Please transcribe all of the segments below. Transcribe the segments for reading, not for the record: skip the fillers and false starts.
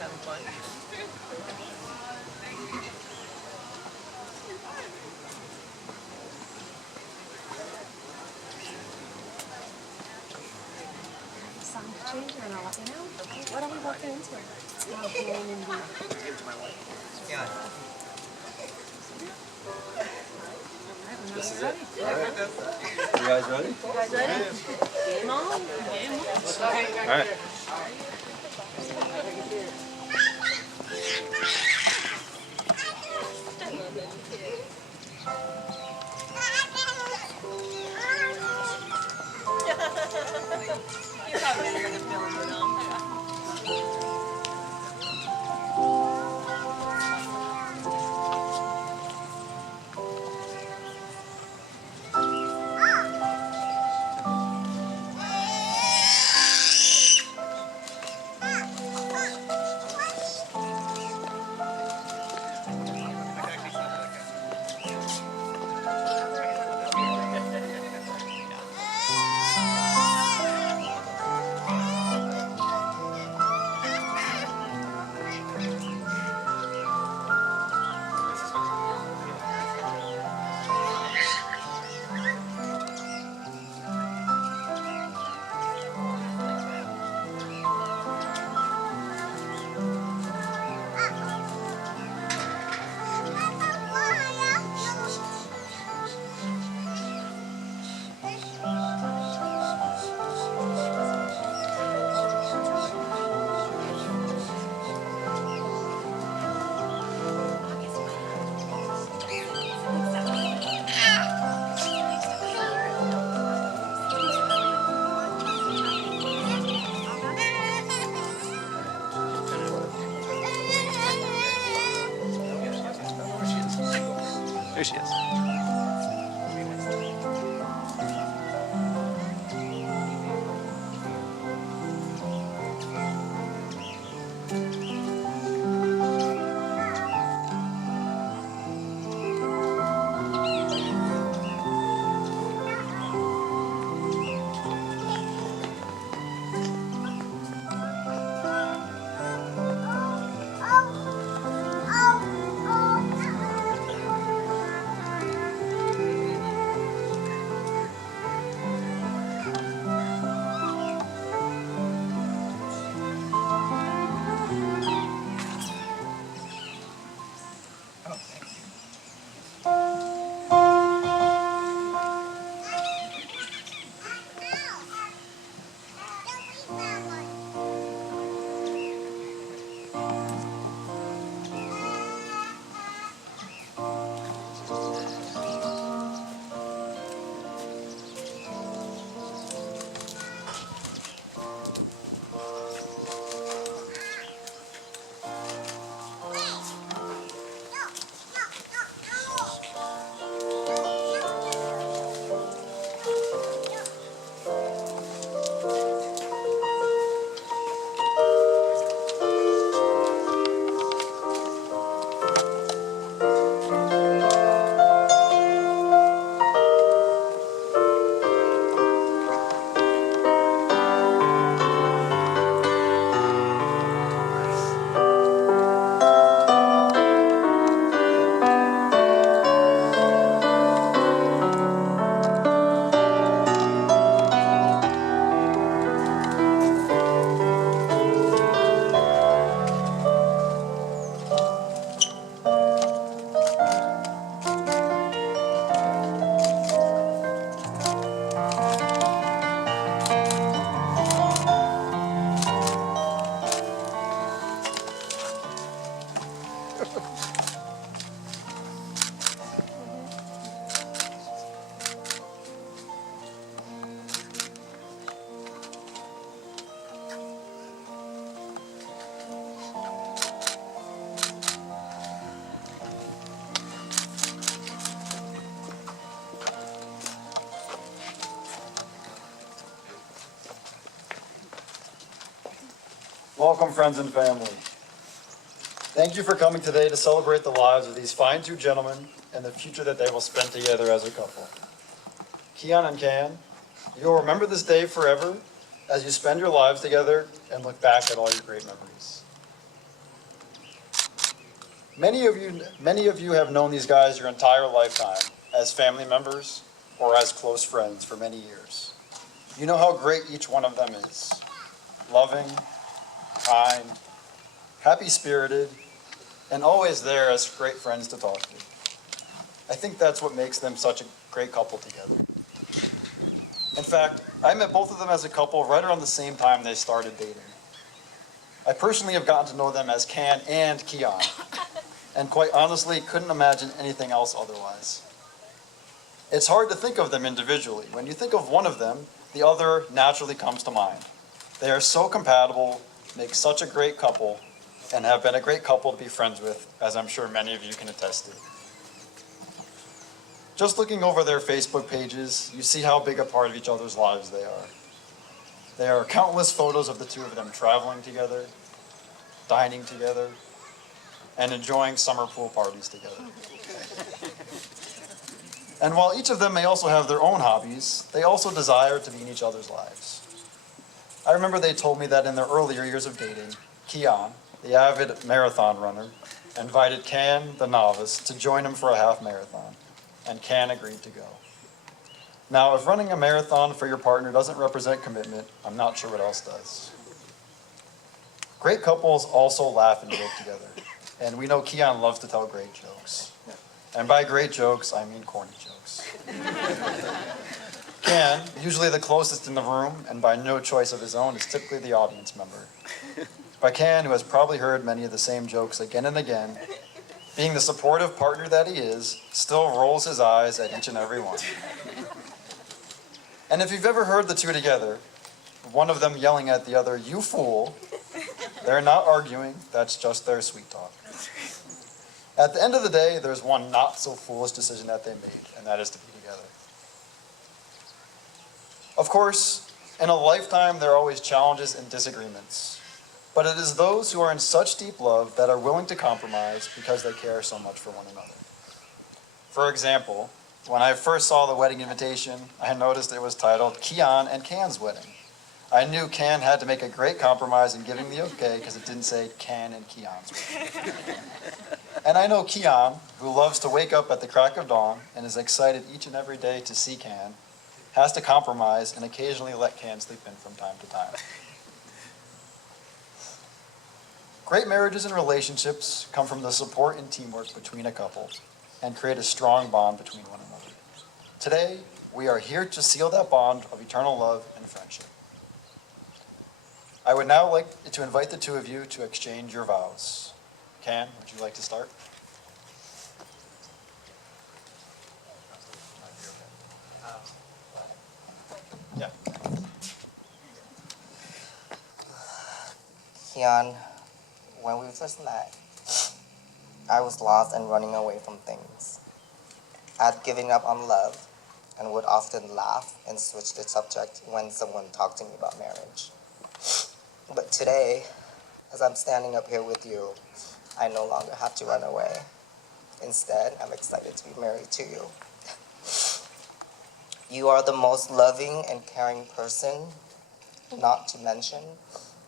having fun. Something to change and I'll let you know. What are we walking into? Give it to my wife. Yeah. This is it. You guys ready? You guys ready? Game on. Game on. All right. You probably know the feeling, you know. Here she is. Welcome, friends and family. Thank you for coming today to celebrate the lives of these fine two gentlemen and the future that they will spend together as a couple. Kian and Kian, you will remember this day forever as you spend your lives together and look back at all your great memories. Many of you have known these guys your entire lifetime as family members or as close friends for many years. You know how great each one of them is. Loving, kind, happy-spirited, and always there as great friends to talk to. I think that's what makes them such a great couple together. In fact, I met both of them as a couple right around the same time they started dating. I personally have gotten to know them as Canh and Kian, and quite honestly couldn't imagine anything else otherwise. It's hard to think of them individually. When you think of one of them, the other naturally comes to mind. They are so compatible, make such a great couple, and have been a great couple to be friends with, as I'm sure many of you can attest to. Just looking over their Facebook pages, you see how big a part of each other's lives they are. There are countless photos of the two of them traveling together, dining together, and enjoying summer pool parties together. And while each of them may also have their own hobbies, they also desire to be in each other's lives. I remember they told me that in their earlier years of dating, Kian, the avid marathon runner, invited Canh, the novice, to join him for a half marathon, and Canh agreed to go. Now, if running a marathon for your partner doesn't represent commitment, I'm not sure what else does. Great couples also laugh and joke together, and we know Kian loves to tell great jokes. And by great jokes, I mean corny jokes. Canh, usually the closest in the room, and by no choice of his own, is typically the audience member. But Canh, who has probably heard many of the same jokes again and again, being the supportive partner that he is, still rolls his eyes at each and every one. And if you've ever heard the two together, one of them yelling at the other, "You fool," they're not arguing, that's just their sweet talk. At the end of the day, there's one not so foolish decision that they made, and that is to be together. Of course, in a lifetime, there are always challenges and disagreements. But it is those who are in such deep love that are willing to compromise because they care so much for one another. For example, when I first saw the wedding invitation, I noticed it was titled Kian and Can's Wedding. I knew Canh had to make a great compromise in giving the okay because it didn't say Canh and Kian's wedding. And I know Kian, who loves to wake up at the crack of dawn and is excited each and every day to see Canh, has to compromise and occasionally let Canh sleep in from time to time. Great marriages and relationships come from the support and teamwork between a couple and create a strong bond between one another. Today, we are here to seal that bond of eternal love and friendship. I would now like to invite the two of you to exchange your vows. Canh, would you like to start? Yeah. Kian, when we first met, I was lost and running away from things. I'd given up on love and would often laugh and switch the subject when someone talked to me about marriage. But today, as I'm standing up here with you, I no longer have to run away. Instead, I'm excited to be married to you. You are the most loving and caring person, not to mention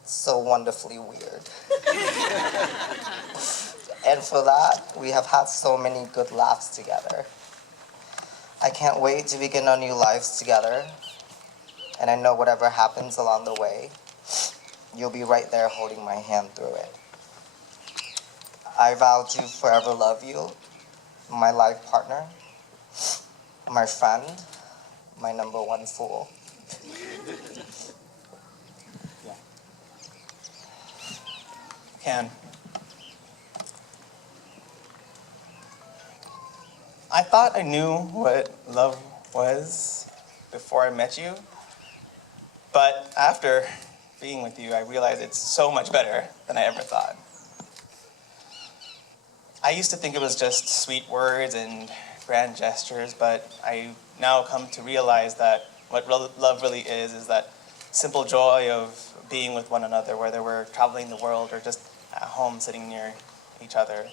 so wonderfully weird. And for that, we have had so many good laughs together. I can't wait to begin our new lives together. And I know whatever happens along the way, you'll be right there holding my hand through it. I vow to forever love you, my life partner, my friend, my number one fool. Canh, I thought I knew what love was before I met you, but after being with you, I realized it's so much better than I ever thought. I used to think it was just sweet words and grand gestures, but I now come to realize that what love really is that simple joy of being with one another, whether we're traveling the world or just at home sitting near each other.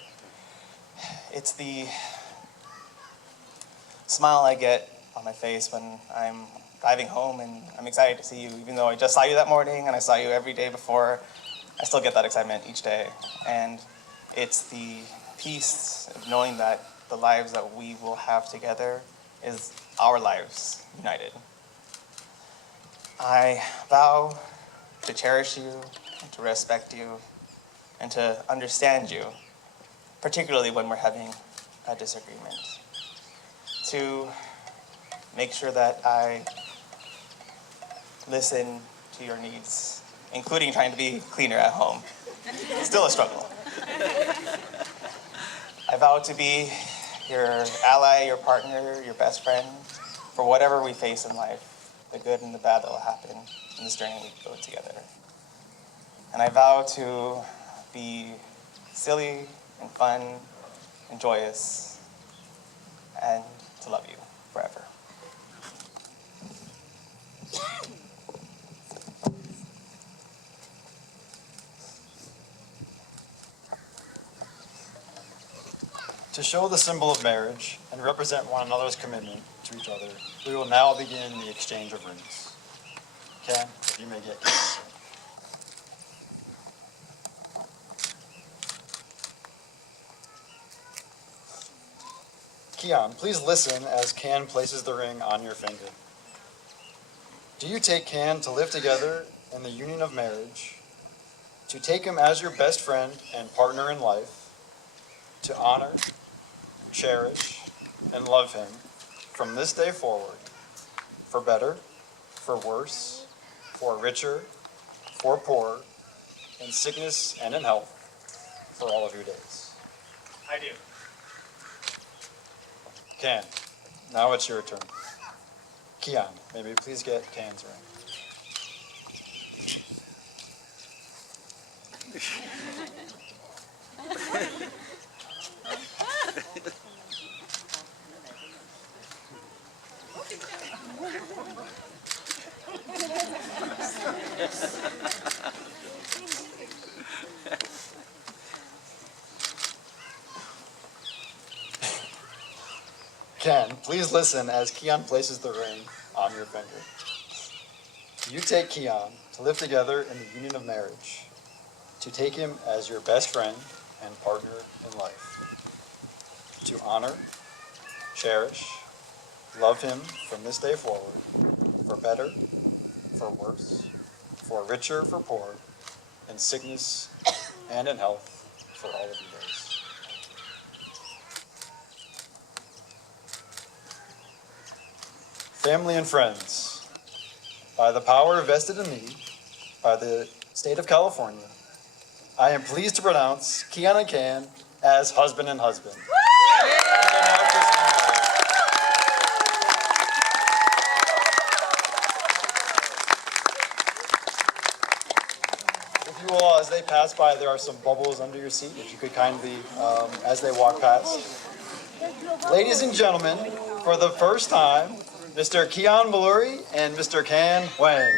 It's the smile I get on my face when I'm driving home and I'm excited to see you, even though I just saw you that morning and I saw you every day before. I still get that excitement each day. And it's the peace of knowing that the lives that we will have together is our lives united. I vow to cherish you, and to respect you, and to understand you, particularly when we're having a disagreement. To make sure that I listen to your needs, including trying to be cleaner at home. Still a struggle. I vow to be your ally, your partner, your best friend for whatever we face in life, the good and the bad that will happen in this journey we go together. And I vow to be silly and fun and joyous and to love you forever. To show the symbol of marriage and represent one another's commitment to each other, we will now begin the exchange of rings. Ken, if you may get Ken's ring. Kian, please listen as Can places the ring on your finger. Do you take Can to live together in the union of marriage, to take him as your best friend and partner in life, to honor, cherish, and love him from this day forward, for better, for worse, for richer, for poorer, in sickness and in health, for all of your days? I do. Can, now it's your turn. Kian, may we please get Can's ring? Ken, please listen as Kian places the ring on your finger. You take Kian to live together in the union of marriage, to take him as your best friend and partner in life, to honor, cherish, love him from this day forward, for better, for worse, for richer, for poor, in sickness and in health, for all of your days. Family and friends, by the power vested in me by the state of California, I am pleased to pronounce Canh and Kian as husband and husband. If you will, as they pass by, there are some bubbles under your seat, if you could kindly, as they walk past. Ladies and gentlemen, for the first time, Mr. Kian Maluri and Mr. Can Wang.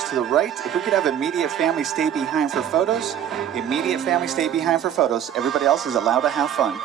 photos to the right. If we could have immediate family stay behind for photos. Immediate family stay behind for photos. Everybody else is allowed to have fun.